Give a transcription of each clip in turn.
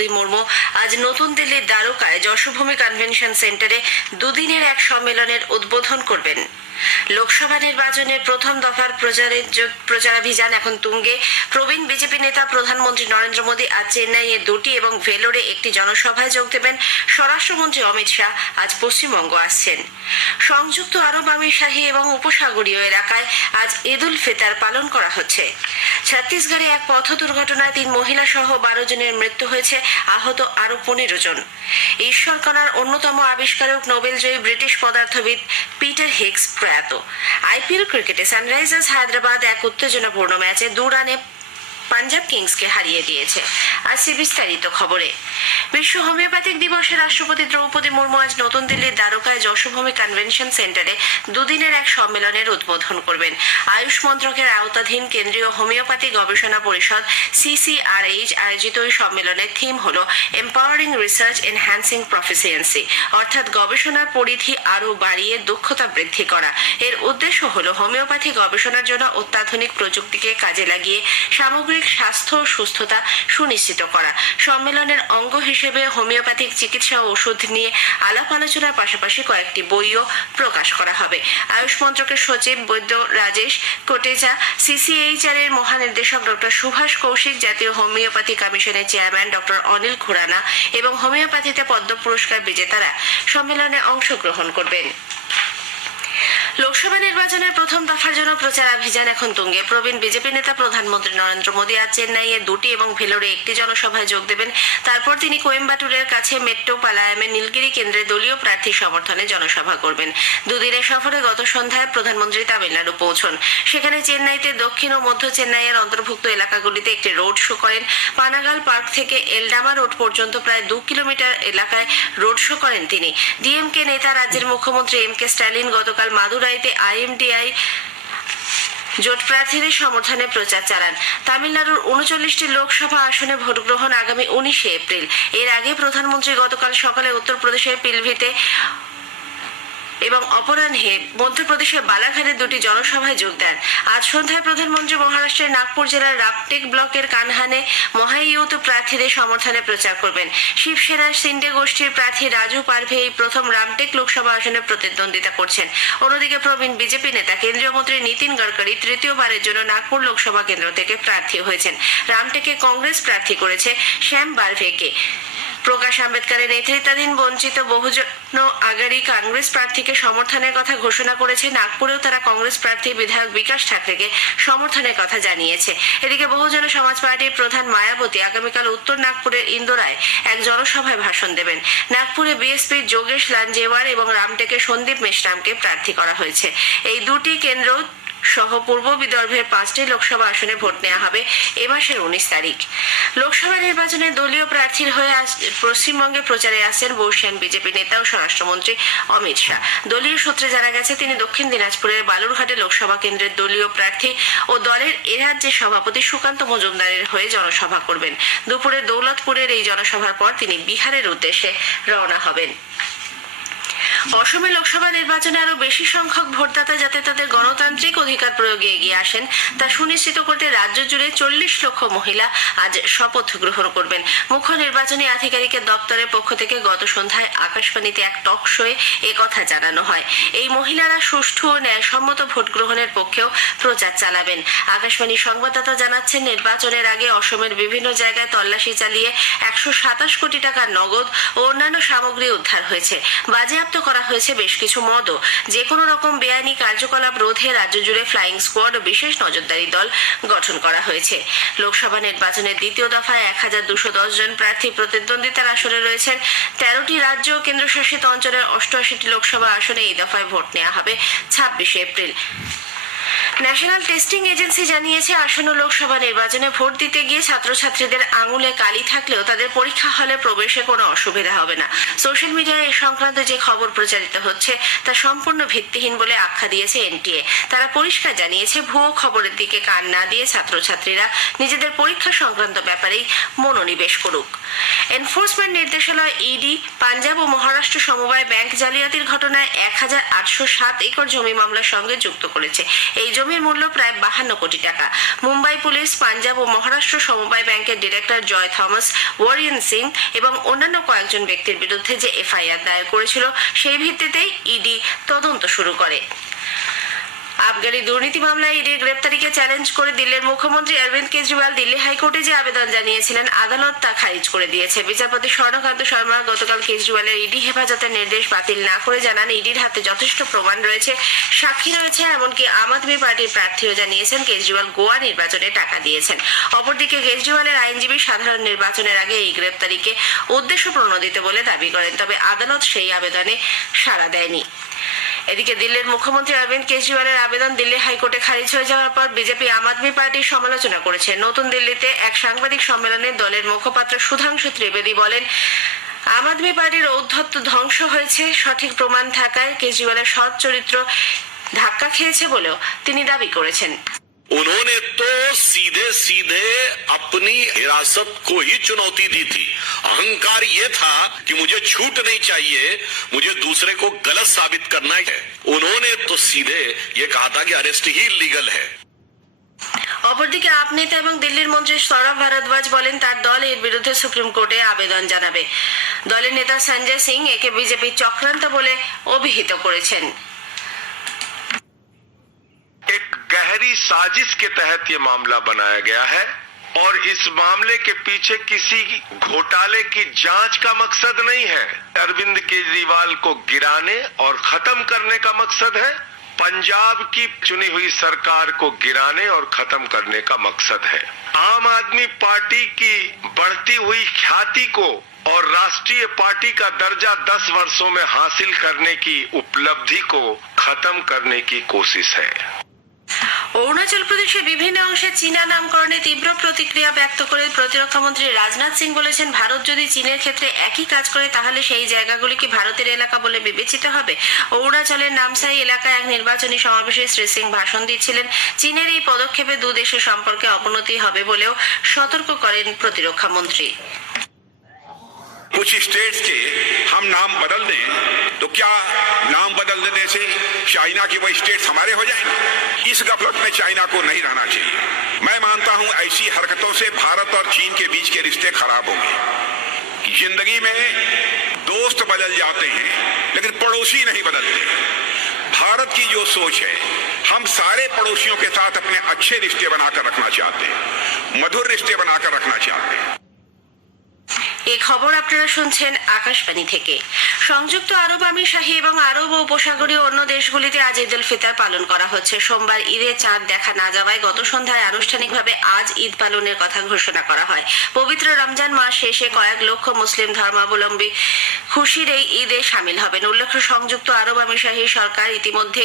দ্রৌপদী মুর্মু আজ নতুন দিল্লির দ্বারকায় যশোভূমি কনভেনশন সেন্টারে দুদিনের এক সম্মেলনের উদ্বোধন করবেন। লোকসভা নির্বাচনের প্রথম দফার প্রচারাভিযান এখন তুঙ্গে। প্রবীণ বিজেপি নেতা প্রধানমন্ত্রী নরেন্দ্র মোদী আজ চেন্নাইয়ে দুটি এবং ভেলোরে একটি জনসভায় যোগ দেবেন। স্বরাষ্ট্রমন্ত্রী অমিত শাহ আজ পশ্চিমবঙ্গ আসছেন। সংযুক্ত আরব আমিরশাহী এবং উপসাগরীয় এলাকায় আজ ঈদ উল ফিতর পালন করা হচ্ছে। ছত্তিশগড়ে এক পথ দুর্ঘটনায় 3 মহিলা সহ 12 জনের মৃত্যু হয়েছে, আহত আরো 15 জন। ঈশ্বর কণার অন্যতম আবিষ্কারক নোবেলজয়ী ব্রিটিশ পদার্থবিদ পিটার হিগস প্রয়াত। আইপিএল ক্রিকেটে সানরাইজার্স হায়দ্রাবাদ এক উত্তেজনাপূর্ণ ম্যাচে 2 রানে পাঞ্জাব কিংসকে হারিয়ে দিয়েছে। আসছে বিস্তারিত খবরে। বিশ্ব হোমিওপ্যাথিক দিবসে রাষ্ট্রপতি দ্রৌপদী মুর্মু আজ নতুন দিল্লির দ্বারকায় যশোভূমি কনভেনশন সেন্টারে দুদিনের এক সম্মেলনের উদ্বোধন করবেন। আয়ুষ মন্ত্রকের আওতাধীন কেন্দ্রীয় হোমিওপ্যাথি গবেষণা পরিষদ CCRH আয়োজিত এই সম্মেলনের থিম হল এম্পাওয়ারিং রিসার্চ এনহ্যান্সিং প্রফিসিয়েন্সি, অর্থাৎ গবেষণার পরিধি আরও বাড়িয়ে দক্ষতা বৃদ্ধি করা। এর উদ্দেশ্য হল হোমিওপ্যাথি গবেষণার জন্য অত্যাধুনিক প্রযুক্তিকে কাজে লাগিয়ে সামগ্রিক স্বাস্থ্য ও সুস্থতা সুনিশ্চিত করা। সম্মেলনের অঙ্গ হিসেবে হোমিওপ্যাথিক চিকিৎসা ও ওষুধ নিয়ে আলাপ আলোচনার পাশাপাশি কয়েকটি বইও প্রকাশ করা হবে। আয়ুষ মন্ত্রকের সচিব বৈদ্য রাজেশ কোটেচা, CCHR এর মহানির্দেশক ডক্টর সুভাষ কৌশিক, জাতীয় হোমিওপ্যাথি কমিশনের চেয়ারম্যান ডক্টর অনিল খুরানা এবং হোমিওপ্যাথিতে পদ্ম পুরস্কার বিজেতারা সম্মেলনে অংশগ্রহণ করবেন। লোকসভা নির্বাচনের প্রথম দফার জন্য প্রচারাভিযান এখন তুঙ্গে। প্রবীণ বিজেপি নেতা প্রধানমন্ত্রী নরেন্দ্র মোদী আজ চেন্নাইয়ে দুটি এবং ভেলোরে একটি জনসভায় যোগ দেবেন। তারপর তিনি কোয়েম্বাটুরের কাছে মেট্রোপালায়ামের নীলগিরি কেন্দ্রে দলীয় প্রার্থী সমর্থনে জনসভা করবেন। দুদিনের সফরে গত সন্ধ্যায় প্রধানমন্ত্রী তামিলনাড়ু পৌঁছন। সেখানে চেন্নাইতে দক্ষিণ ও মধ্য চেন্নাইয়ের অন্তর্ভুক্ত এলাকাগুলিতে একটি রোড শো করেন। পানাগাল পার্ক থেকে এলডামা রোড পর্যন্ত প্রায় 2 কিলোমিটার এলাকায় রোড শো করেন তিনি। ডিএমকে নেতা রাজ্যের মুখ্যমন্ত্রী MK স্ট্যালিন গতকাল মাদুরাইতে IMDI জোট প্রার্থীদের সমর্থনে প্রচার চালান। তামিলনাড়ুর 39টি লোকসভা আসনে ভোট গ্রহণ আগামী 19 এপ্রিল। এর আগে প্রধানমন্ত্রী গতকাল সকালে উত্তরপ্রদেশের পিলভিতে এবং অপরাহ্নে মধ্যপ্রদেশের বালাঘাটে দুটি জনসভায় যোগ দেন। আজ সন্ধ্যায় প্রধানমন্ত্রী মহারাষ্ট্রের নাগপুর জেলার রাপটেক ব্লকের কানহানে মহাইউত প্রার্থীদের সমর্থনে প্রচার করবেন। শিবসেনার সিন্ডে গোষ্ঠীর প্রার্থী রাজু পারভে এই প্রথম রামটেক লোকসভা আসনে প্রতিদ্বন্দ্বিতা করছেন। অন্যদিকে প্রবীণ বিজেপি নেতা কেন্দ্রীয় মন্ত্রী নীতিন গডকরি তৃতীয়বারের জন্য নাগপুর লোকসভা কেন্দ্র থেকে প্রার্থী হয়েছেন। রামটেকে কংগ্রেস প্রার্থী করেছে শ্যাম বারভেকে। প্রকাশ আম্বেদকরের নেতৃত্বাধীন বঞ্চিত বহুজন আগারী কংগ্রেস প্রার্থীকে সমর্থনের কথা ঘোষণা করেছে। নাগপুরেও তারা কংগ্রেস প্রার্থী বিধায়ক বিকাশ ঠাকরেকে সমর্থনের কথা জানিয়েছে। এদিকে বহুজন সমাজ পার্টির প্রধান মায়াবতী আগামীকাল উত্তর নাগপুরের ইন্দোরায় এক জনসভায় ভাষণ দেবেন। নাগপুরে বিএসপির যোগেশ লাঞ্জেওয়ার এবং রামটেকে সন্দীপ মেশরামকে প্রার্থী করা হয়েছে। এই দুটি কেন্দ্র সহ পূর্ব বিদর্ভের 5টি লোকসভা আসনে ভোট নেওয়া হবে এ মাসের 19 তারিখ। লোকসভা নির্বাচনে দলীয় প্রার্থীর হয়ে পশ্চিমবঙ্গে প্রচারে আসছেন বর্ষিয়ান বিজেপি নেতা ও স্বরাষ্ট্রমন্ত্রী অমিত শাহ। দলীয় সূত্রে জানা গেছে তিনি দক্ষিণ দিনাজপুরের বালুরঘাটে লোকসভা কেন্দ্রের দলীয় প্রার্থী ও দলের এ রাজ্যের সভাপতি সুকান্ত মজুমদারের হয়ে জনসভা করবেন। দুপুরে দৌলতপুরের এই জনসভার পর তিনি বিহারের উদ্দেশ্যে রওনা হবেন। অসমে লোকসভা নির্বাচনে আরো বেশি সংখ্যক ভোটদাতা যাতে তাদের গণতান্ত্রিক অধিকার প্রয়োগে এগিয়ে আসেন তা সুনিশ্চিত করতে রাজ্য জুড়ে 40 লক্ষ মহিলা আজ শপথ গ্রহণ করবেন। মুখ্য নির্বাচনী আধিকারিকের দপ্তরের পক্ষ থেকে গত সন্ধ্যায় আকাশবাণীতে এক টক শোয়ে একথা জানানো হয়। এই মহিলারা সুষ্ঠু ও ন্যায়সম্মত ভোট গ্রহণের পক্ষেও প্রচার চালাবেন। আকাশবাণীর সংবাদদাতা জানাচ্ছেন, নির্বাচনের আগে অসমের বিভিন্ন জায়গায় তল্লাশি চালিয়ে 127 কোটি টাকার নগদ ও অন্যান্য সামগ্রী উদ্ধার হয়েছে। বাজেয়াপ্ত করা হয়েছে বেশ কিছু মদও। যে কোনো রকম বেআইনি কার্যকলাপ রোধে রাজ্য জুড়ে ফ্লাইং স্কোয়াড ও বিশেষ নজরদারি দল গঠন করা হয়েছে। লোকসভা নির্বাচনের দ্বিতীয় দফায় 1210 জন প্রার্থী প্রতিদ্বন্দ্বিতার আসরে রয়েছেন। 13টি রাজ্য ও কেন্দ্রশাসিত অঞ্চলের 88টি লোকসভা আসনে এই দফায় ভোট নেওয়া হবে 26 এপ্রিল। ন্যাশনাল টেস্টিং এজেন্সি জানিয়েছে, আসন্ন লোকসভা নির্বাচনে ভোট দিতে গিয়ে ছাত্রছাত্রীদের আঙুলে কালি থাকলেও তাদের পরীক্ষা হলে প্রবেশে কোনো অসুবিধা হবে না। সোশ্যাল মিডিয়ায় এ সংক্রান্ত যে খবর প্রচারিত হচ্ছে তা সম্পূর্ণ ভিত্তিহীন বলে আখ্যা দিয়েছে NTA। তারা পরিষ্কার জানিয়েছে, ভুয়ো খবরের দিকে কান না দিয়ে ছাত্রছাত্রীরা নিজেদের পরীক্ষা সংক্রান্ত ব্যাপারেই মনোনিবেশ করুক। এনফোর্সমেন্ট নির্দেশালয় ED পাঞ্জাব ও মহারাষ্ট্র সমবায় ব্যাংক জালিয়াতির ঘটনায় 1807 একর জমি মামলার সঙ্গে যুক্ত করেছে। এই জমি জমির মূল্য প্রায় 52 কোটি টাকা। মুম্বাই পুলিশ, পাঞ্জাব ও মহারাষ্ট্র সমবায় ব্যাংকের ডিরেক্টর জয় থমাস, ওয়ারিয়ন সিং এবং অন্যান্য কয়েকজন ব্যক্তির বিরুদ্ধে যে এফআইআর দায়ের করেছিল সেই ভিত্তিতেই ইডি তদন্ত শুরু করে। আবগারি দুর্নীতি মামলায় ইডির গ্রেপ্তারিকে চ্যালেঞ্জ করে দিল্লির মুখ্যমন্ত্রী অরবিন্দ কেজরিওয়াল দিল্লি হাইকোর্টে যে আবেদন জানিয়েছিলেন আদালত তা খারিজ করে দিয়েছে। বিচারপতি স্বর্ণকান্ত শর্মা গতকাল কেজরিওয়ালের ইডি হেফাজতের নির্দেশ বাতিল না করে জানান, ইডির হাতে যথেষ্ট প্রমাণ রয়েছে, সাক্ষী রয়েছে, এমনকি আম আদমি পার্টির প্রার্থীও জানিয়েছেন কেজরিওয়াল গোয়া নির্বাচনে টাকা দিয়েছেন। অপরদিকে কেজরিওয়ালের আইনজীবী সাধারণ নির্বাচনের আগে এই গ্রেপ্তারিকে উদ্দেশ্য প্রণোদিত বলে দাবি করেন, তবে আদালত সেই আবেদনে সাড়া দেয়নি। এদিকে দিল্লির মুখ্যমন্ত্রী অরবিন্দ কেজরিওয়ালের আবেদন দিল্লি হাইকোর্টে খারিজ হয়ে যাওয়ার পর বিজেপি আম আদমি পার্টির সমালোচনা করেছে। নতুন দিল্লিতে এক সাংবাদিক সম্মেলনে দলের মুখপাত্র সুধাংশু ত্রিবেদী বলেন, আম আদমি পার্টির ঔদ্ধত্য ধ্বংস হয়েছে, সঠিক প্রমাণ থাকায় কেজরিওয়ালের সৎ চরিত্র ধাক্কা খেয়েছে বলেও তিনি দাবি করেছেন। उन्होंने तो सीधे सीधे अपनी हिरासत को ही चुनौती दी थी। अहंकार ये था कि मुझे छूट नहीं चाहिए, मुझे दूसरे को गलत साबित करना है। उन्होंने तो सीधे ये कहा था कि अरेस्ट ही इलीगल है। অপরদিকে আপ নেতা এবং দিল্লির মন্ত্রী সৌরভ ভারদ্বাজ বলেন, তার দল এর বিরুদ্ধে সুপ্রিম কোর্টে আবেদন জানাবে। দলের নেতা সঞ্জয় সিং একে বিজেপি চক্রান্ত বলে অভিহিত করেছেন। गहरी साजिश के तहत ये मामला बनाया गया है और इस मामले के पीछे किसी घोटाले की जांच का मकसद नहीं है। अरविंद केजरीवाल को गिराने और खत्म करने का मकसद है। पंजाब की चुनी हुई सरकार को गिराने और खत्म करने का मकसद है। आम आदमी पार्टी की बढ़ती हुई ख्याति को और राष्ट्रीय पार्टी का दर्जा 10 वर्षों में हासिल करने की उपलब्धि को खत्म करने की कोशिश है। অরুণাচল প্রদেশের বিভিন্ন অংশে চীনা নামকরণে তীব্র প্রতিক্রিয়া ব্যক্ত করে প্রতিরক্ষা মন্ত্রী রাজনাথ সিং বলেছেন, ভারত যদি চীনের ক্ষেত্রে একই কাজ করে তাহলে সেই জায়গাগুলি কি ভারতের এলাকা বলে বিবেচিত হবে? অরুণাচলের নামসাই এলাকায় এক নির্বাচনী সমাবেশে শ্রী সিং ভাষণ দিচ্ছিলেন। চীনের এই পদক্ষেপে দু দেশের সম্পর্কে অবনতি হবে বলেও সতর্ক করেন প্রতিরক্ষা মন্ত্রী। कुछ स्टेट्स के हम नाम बदल दें तो क्या नाम बदल देने से चाइना की वही स्टेट्स हमारे हो जाएंगे? इस गफलत में चाइना को नहीं रहना चाहिए। मैं मानता हूं ऐसी हरकतों से भारत और चीन के बीच के रिश्ते खराब होंगे। जिंदगी में दोस्त बदल जाते हैं लेकिन पड़ोसी नहीं बदलते। भारत की जो सोच है, हम सारे पड़ोसियों के साथ अपने अच्छे रिश्ते बनाकर रखना चाहते हैं, मधुर रिश्ते बनाकर रखना चाहते हैं। এই খবর আপনারা শুনছেন আকাশবাণী থেকে। সংযুক্ত আরব আমিরশাহী এবং আরব ও উপসাগরীয় অন্য দেশগুলিতে আজ ঈদ উল ফিতর পালন করা হচ্ছে। সোমবার ঈদের চাঁদ দেখা না যাওয়ায় গত সন্ধ্যায় আনুষ্ঠানিকভাবে আজ ঈদ পালনের কথা ঘোষণা করা হয়। পবিত্র রমজান মাস শেষে কয়েক লক্ষ মুসলিম ধর্মাবলম্বী খুশির এই ঈদে সামিল হবেন। উল্লেখ্য, সংযুক্ত আরব আমিরশাহী সরকার ইতিমধ্যে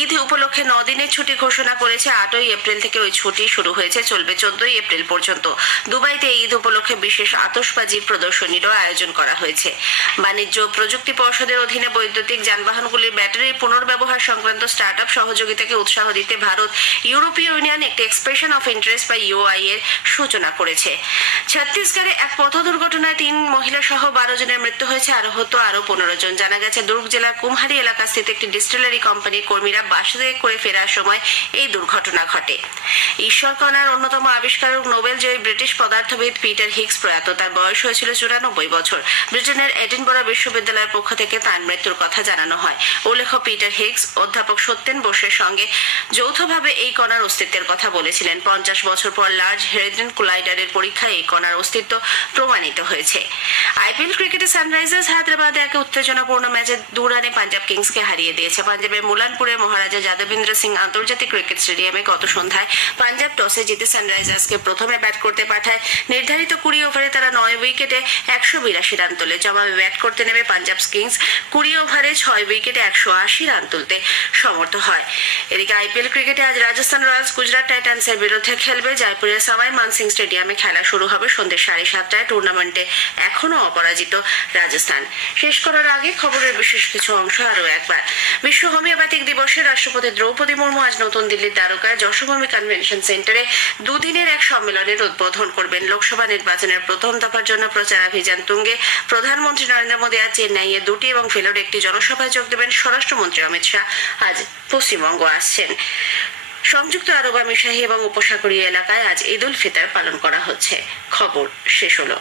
ঈদ উপলক্ষে 9 দিনের ছুটি ঘোষণা করেছে। 8ই এপ্রিল থেকে ওই ছুটি শুরু হয়েছে, চলবে 14ই এপ্রিল পর্যন্ত। দুবাইতে ঈদ উপলক্ষে বিশেষ আতশবাজি প্রদর্শনীরও আয়োজন করা হয়েছে। বাণিজ্য ও প্রযুক্তি পর্ষদের অধীনে বৈদ্যুতিক যানবাহনগুলির ব্যাটারির পুনর্ব্যবহার সংক্রান্ত স্টার্টআপ সহযোগিতাকে উৎসাহ দিতে ভারত ইউরোপীয় ইউনিয়ন একটি এক্সপ্রেশন অফ ইন্টারেস্ট বা ইউআই এর সূচনা করেছে। ছত্তিশগড়ে এক পথ দুর্ঘটনায় 3 মহিলা সহ 12 জনের মৃত্যু হয়েছে, আহত আরো 15 জন। জানা গেছে, দুর্গ জেলার কুমহারি এলাকাস্থিত একটি ডিস্টিলারি কোম্পানির কর্মীরা বাসে করে ফেরার সময় এই দুর্ঘটনা ঘটে। ঈশ্বর কণার অন্যতম আবিষ্কারক নোবেলজয়ী ব্রিটিশ পদার্থবিদ পিটার হিগস প্রয়াত। তার বয়স হয়েছিল 94 বছর। ব্রিটেনের এডিনবরা বিশ্ববিদ্যালয়ের পক্ষ থেকে তার মৃত্যুর কথা জানানো হয়। উল্লেখ্য, পিটার হিগস অধ্যাপক সত্যেন বোসের সঙ্গে যৌথভাবে এই কণার অস্তিত্বের কথা বলেছিলেন। 50 বছর পর লার্জ হেড্রন কোলাইডারের পরীক্ষায় এই কণার অস্তিত্ব প্রমাণিত হয়েছে। আইপিএল ক্রিকেটে সানরাইজার্স হায়দ্রাবাদে এক উত্তেজনাপূর্ণ ম্যাচে 2 রানে পাঞ্জাব কিংসকে হারিয়ে দিয়েছে। পাঞ্জাবের মুলানপুরের মহারাজা যাদবেন্দ্র সিং আন্তর্জাতিক ক্রিকেট স্টেডিয়ামে গত সন্ধ্যায় পাঞ্জাব টসে জিতে সানরাইজার্সকে প্রথমে ব্যাট করতে পাঠায়। নির্ধারিত 20 ওভারে তারা 9 উইকেটে 182 রান তোলে। জবাবে ব্যাট করতে নেমে পাঞ্জাব কিংস 20 ওভারে 6 উইকেটে 180 রান তুলতে সমর্থ হয়। এদিকে আইপিএল ক্রিকেটে আজ রাজস্থান রয়্যালস গুজরাট টাইটান্সের বিরুদ্ধে খেলবে। জয়পুরের সবাই মানসিং স্টেডিয়ামে খেলা শুরু হবে সন্ধ্যে 7:30টায়। টুর্নামেন্টে এখনো অপরাজিত রাজস্থান। শেষ করার আগে খবরের বিশেষ কিছু অংশ আরো একবার। বিশ্ব হোমিওপ্যাথিক দিবসে রাষ্ট্রপতি দ্রৌপদী মুর্মু আজ নতুন দিল্লির দ্বারকায় যশোভূমি কনভেনশন সেন্টারে 2 দিনের এক সম্মেলনের উদ্বোধন করবেন। লোকসভা নির্বাচনের প্রথম দফার জন্য প্রচারাভিযান তুঙ্গে। প্রধানমন্ত্রী নরেন্দ্র মোদী আজ চেন্নাইয়ে 2টি এবং ভেলোরে একটি জনসভায় যোগ দেবেন। স্বরাষ্ট্রমন্ত্রী অমিত শাহ আজ পশ্চিমবঙ্গ আসছেন। সংযুক্ত আরব আমিরশাহী এবং উপসাগরীয় এলাকায় আজ ঈদ উল ফিতর পালন করা হচ্ছে। খবর শেষ হলো।